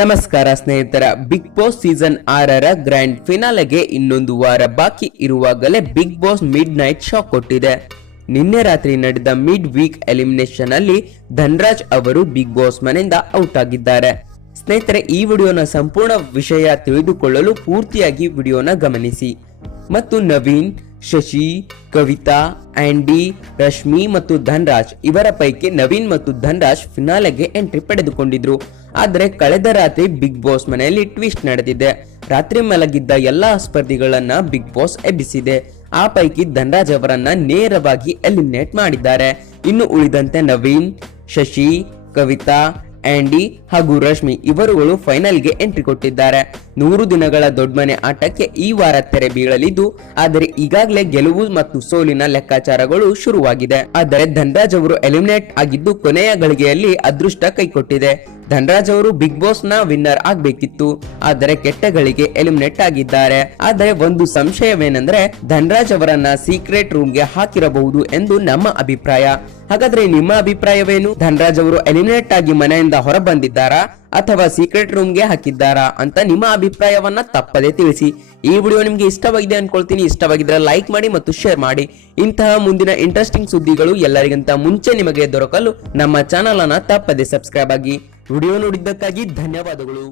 ನಮಸ್ಕಾರ ಸ್ನೇಹಿತರ, Bigg Boss season 6ರ ಗ್ರ್ಯಾಂಡ್ ಫಿನಾಲೆಗೆ ಇನ್ನೊಂದು ವಾರ ಬಾಕಿ ಇರುವಾಗಲೇ Bigg Boss midnight shock ಕೊಟ್ಟಿದೆ. ನಿನ್ನೆ ರಾತ್ರಿ ನಡೆದ ಮಿಡ್ ವೀಕ್ ಎಲಿಮಿನೇಷನ್ ಅಲ್ಲಿ ಧನ್ರಾಜ್ ಅವರು ಬಿಗ್ ಬಾಸ್ ಮನೆಯಿಂದ ಔಟ್ ಆಗಿದ್ದಾರೆ. ಸ್ನೇಹಿತರೆ, ಈ ವಿಡಿಯೋನ ಸಂಪೂರ್ಣ ವಿಷಯ ತಿಳಿದುಕೊಳ್ಳಲು ಪೂರ್ತಿಯಾಗಿ ವಿಡಿಯೋನ ಗಮನಿಸಿ. ಮತ್ತು ನವೀನ್, ಶಶಿ, ಕವಿತಾ, ಆಂಡಿ, ರಶ್ಮಿ ಮತ್ತು ಧನ್ರಾಜ್ ಇವರ ಪೈಕಿ ನವೀನ್ ಮತ್ತು ಧನ್ರಾಜ್ ಫಿನಾಲೆಗೆ ಎಂಟ್ರಿ ಪಡೆದುಕೊಂಡಿದ್ರು. ಆದರೆ ಕಳೆದ ರಾತ್ರಿ ಬಿಗ್ ಬಾಸ್ ಮನೆಯಲ್ಲಿ ಟ್ವಿಸ್ಟ್ ನಡೆದಿದೆ. ರಾತ್ರಿ ಮಲಗಿದ್ದ ಎಲ್ಲಾ ಸ್ಪರ್ಧಿಗಳನ್ನ ಬಿಗ್ ಬಾಸ್ ಎಬ್ಬಿಸಿದೆ. ಆ ಪೈಕಿ ಧನ್ರಾಜ್ ಅವರನ್ನ ನೇರವಾಗಿ ಎಲಿಮಿನೇಟ್ ಮಾಡಿದ್ದಾರೆ. ಇನ್ನು ಉಳಿದಂತೆ ನವೀನ್, ಶಶಿ, ಕವಿತಾ, ಆಂಡಿ ಹಾಗೂ ರಶ್ಮಿ ಇವರುಗಳು ಫೈನಲ್ಗೆ ಎಂಟ್ರಿ ಕೊಟ್ಟಿದ್ದಾರೆ. 100 ದಿನಗಳ ದೊಡ್ಡಮನೆ ಆಟಕ್ಕೆ ಈ ವಾರ ತೆರೆ ಬೀಳಲಿದ್ದು, ಆದರೆ ಈಗಾಗಲೇ ಗೆಲುವು ಮತ್ತು ಸೋಲಿನ ಲೆಕ್ಕಾಚಾರಗಳು ಶುರುವಾಗಿದೆ. ಆದರೆ ಧನ್ರಾಜ್ ಅವರು ಎಲಿಮಿನೇಟ್ ಆಗಿದ್ದು ಕೊನೆಯ ಗಳಿಗೆಯಲ್ಲಿ ಅದೃಷ್ಟ ಕೈಕೊಟ್ಟಿದೆ. ಧನ್ರಾಜ್ ಅವರು ಬಿಗ್ ಬಾಸ್ ನ ವಿನ್ನರ್ ಆಗ್ಬೇಕಿತ್ತು, ಆದರೆ ಕೆಟ್ಟ ಗಳಿಗೆ ಎಲಿಮಿನೇಟ್ ಆಗಿದ್ದಾರೆ. ಆದರೆ ಒಂದು ಸಂಶಯವೇನೆಂದ್ರೆ ಧನ್ರಾಜ್ ಅವರನ್ನ ಸೀಕ್ರೆಟ್ ರೂಮ್ಗೆ ಹಾಕಿರಬಹುದು ಎಂದು ನಮ್ಮ ಅಭಿಪ್ರಾಯ. ಹಾಗಾದ್ರೆ ನಿಮ್ಮ ಅಭಿಪ್ರಾಯವೇನು? ಧನ್ರಾಜ್ ಅವರು ಎಲಿಮಿನೇಟ್ ಆಗಿ ಮನೆಯಿಂದ ಹೊರ ಬಂದಿದ್ದಾರಾ ಅಥವಾ ಸೀಕ್ರೆಟ್ ರೂಮ್ಗೆ ಹಾಕಿದ್ದಾರಾ ಅಂತ ನಿಮ್ಮ ಅಭಿಪ್ರಾಯವನ್ನ ತಪ್ಪದೆ ತಿಳಿಸಿ. ಈ ವಿಡಿಯೋ ನಿಮ್ಗೆ ಇಷ್ಟವಾಗಿದೆ ಅನ್ಕೊಳ್ತೀನಿ. ಇಷ್ಟವಾಗಿದ್ರೆ ಲೈಕ್ ಮಾಡಿ ಮತ್ತು ಶೇರ್ ಮಾಡಿ. ಇಂತಹ ಮುಂದಿನ ಇಂಟ್ರೆಸ್ಟಿಂಗ್ ಸುದ್ದಿಗಳು ಎಲ್ಲರಿಗಿಂತ ಮುಂಚೆ ನಿಮಗೆ ದೊರಕಲು ನಮ್ಮ ಚಾನಲ್ ಅನ್ನ ತಪ್ಪದೆ ಸಬ್ಸ್ಕ್ರೈಬ್ ಆಗಿ. ವಿಡಿಯೋ ನೋಡಿದ್ದಕ್ಕಾಗಿ ಧನ್ಯವಾದಗಳು.